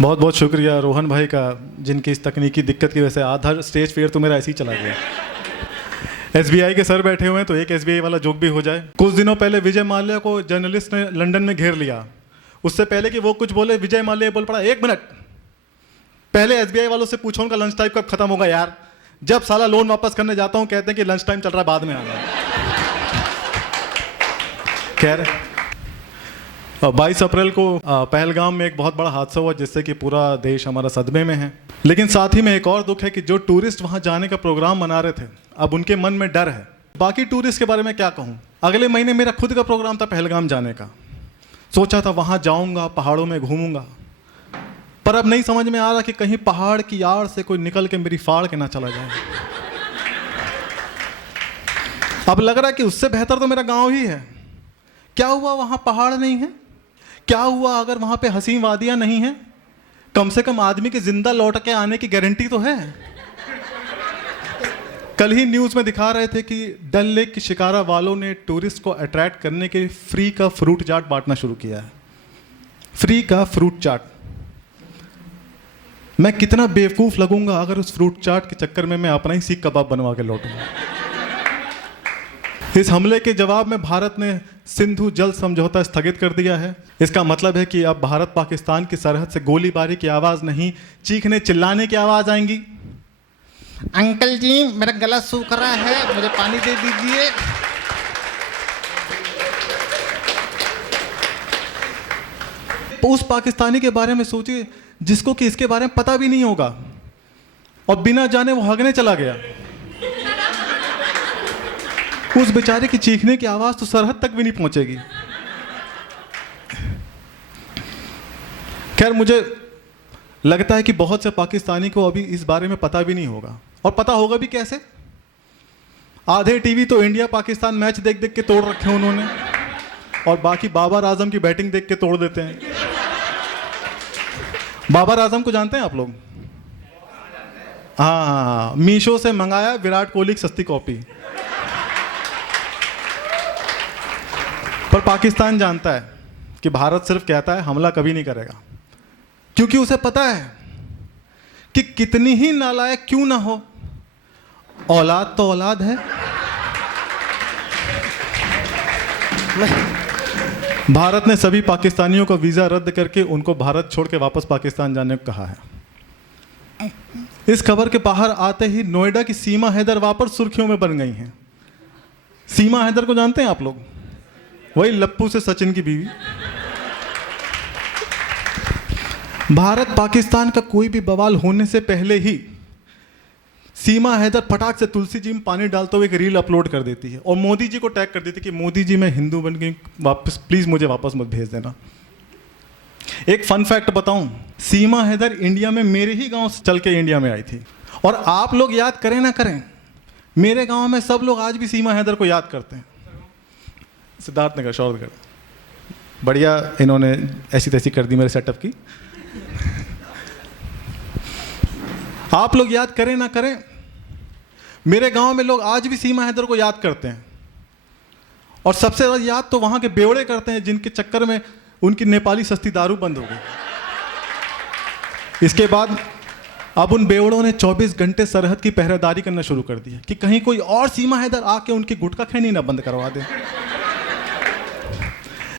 बहुत बहुत शुक्रिया रोहन भाई का, जिनकी इस तकनीकी दिक्कत की वजह से आधा स्टेज फेयर तो मेरा ऐसे ही चला गया। एसबीआई के सर बैठे हुए हैं तो एक एसबीआई वाला जोक भी हो जाए। कुछ दिनों पहले विजय माल्या को जर्नलिस्ट ने लंदन में घेर लिया। उससे पहले कि वो कुछ बोले, विजय माल्या बोल पड़ा, 1 मिनट पहले एसबीआई वालों से पूछो उनका लंच टाइम कब खत्म होगा यार। जब साला लोन वापस करने जाता हूं कहते हैं कि लंच टाइम चल रहा है, बाद में आना। खैर, 22 अप्रैल को पहलगाम में एक बहुत बड़ा हादसा हुआ जिससे कि पूरा देश हमारा सदमे में है। लेकिन साथ ही में एक और दुख है कि जो टूरिस्ट वहां जाने का प्रोग्राम बना रहे थे, अब उनके मन में डर है। बाकी टूरिस्ट के बारे में क्या कहूं, अगले महीने मेरा खुद का प्रोग्राम था पहलगाम जाने का। सोचा था वहां जाऊंगा, पहाड़ों में घूमूंगा, पर अब नहीं समझ में आ रहा कि कहीं पहाड़ की आड़ से कोई निकल के मेरी फाड़ के ना चला जाए। अब लग रहा है कि उससे बेहतर तो मेरा गांव ही है। क्या हुआ वहां पहाड़ नहीं है? क्या हुआ अगर वहां पे हसीन वादियां नहीं है? कम से कम आदमी के जिंदा लौट के आने की गारंटी तो है। कल ही न्यूज में दिखा रहे थे कि डल लेक की शिकारा वालों ने टूरिस्ट को अट्रैक्ट करने के लिए फ्री का फ्रूट चाट बांटना शुरू किया है। फ्री का फ्रूट चाट। मैं कितना बेवकूफ लगूंगा अगर उस फ्रूट चाट के चक्कर में मैं अपना ही सीख कबाब बनवा के लौटूंगा। इस हमले के जवाब में भारत ने सिंधु जल समझौता स्थगित कर दिया है। इसका मतलब है कि अब भारत पाकिस्तान की सरहद से गोलीबारी की आवाज नहीं, चीखने चिल्लाने की आवाज आएंगी। अंकल जी मेरा गला सूख रहा है, मुझे पानी दे दीजिए। उस पाकिस्तानी के बारे में सोचिए जिसको कि इसके बारे में पता भी नहीं होगा और बिना जाने वो भागने चला गया। उस बेचारे की चीखने की आवाज तो सरहद तक भी नहीं पहुंचेगी। खैर, मुझे लगता है कि बहुत से पाकिस्तानी को अभी इस बारे में पता भी नहीं होगा, और पता होगा भी कैसे। आधे टीवी तो इंडिया पाकिस्तान मैच देख देख के तोड़ रखे हैं उन्होंने, और बाकी बाबर आजम की बैटिंग देख के तोड़ देते हैं। बाबर आजम को जानते हैं आप लोग? हाँ, मीशो से मंगाया विराट कोहली की सस्ती कॉपी। पर पाकिस्तान जानता है कि भारत सिर्फ कहता है, हमला कभी नहीं करेगा, क्योंकि उसे पता है कि कितनी ही नालायक क्यों ना हो, औलाद तो औलाद है। भारत ने सभी पाकिस्तानियों का वीजा रद्द करके उनको भारत छोड़ के वापस पाकिस्तान जाने को कहा है। इस खबर के बाहर आते ही नोएडा की सीमा हैदर वापस सुर्खियों में बन गई हैं। सीमा हैदर को जानते हैं आप लोग? वही लप्पू से सचिन की बीवी। भारत पाकिस्तान का कोई भी बवाल होने से पहले ही सीमा हैदर फटाक से तुलसी जी में पानी डालते हुए एक रील अपलोड कर देती है और मोदी जी को टैग कर देती है कि मोदी जी मैं हिंदू बन गई, वापस प्लीज मुझे वापस मत भेज देना। एक फन फैक्ट बताऊं, सीमा हैदर इंडिया में मेरे ही गांव से चल के इंडिया में आई थी। और आप लोग याद करें ना करें, मेरे गांव में सब लोग आज भी सीमा हैदर को याद करते हैं। सिद्धार्थनगर, शौरगढ़। बढ़िया, इन्होंने ऐसी तैसी कर दी मेरे सेटअप की। आप लोग याद करें ना करें, मेरे गांव में लोग आज भी सीमा हैदर को याद करते हैं। और सबसे ज्यादा याद तो वहां के बेवड़े करते हैं जिनके चक्कर में उनकी नेपाली सस्ती दारू बंद हो गई। इसके बाद अब उन बेवड़ों ने 24 घंटे सरहद की पहरेदारी करना शुरू कर दी है कि कहीं कोई और सीमा हैदर आके उनकी गुटखा खैनी ना बंद करवा दे।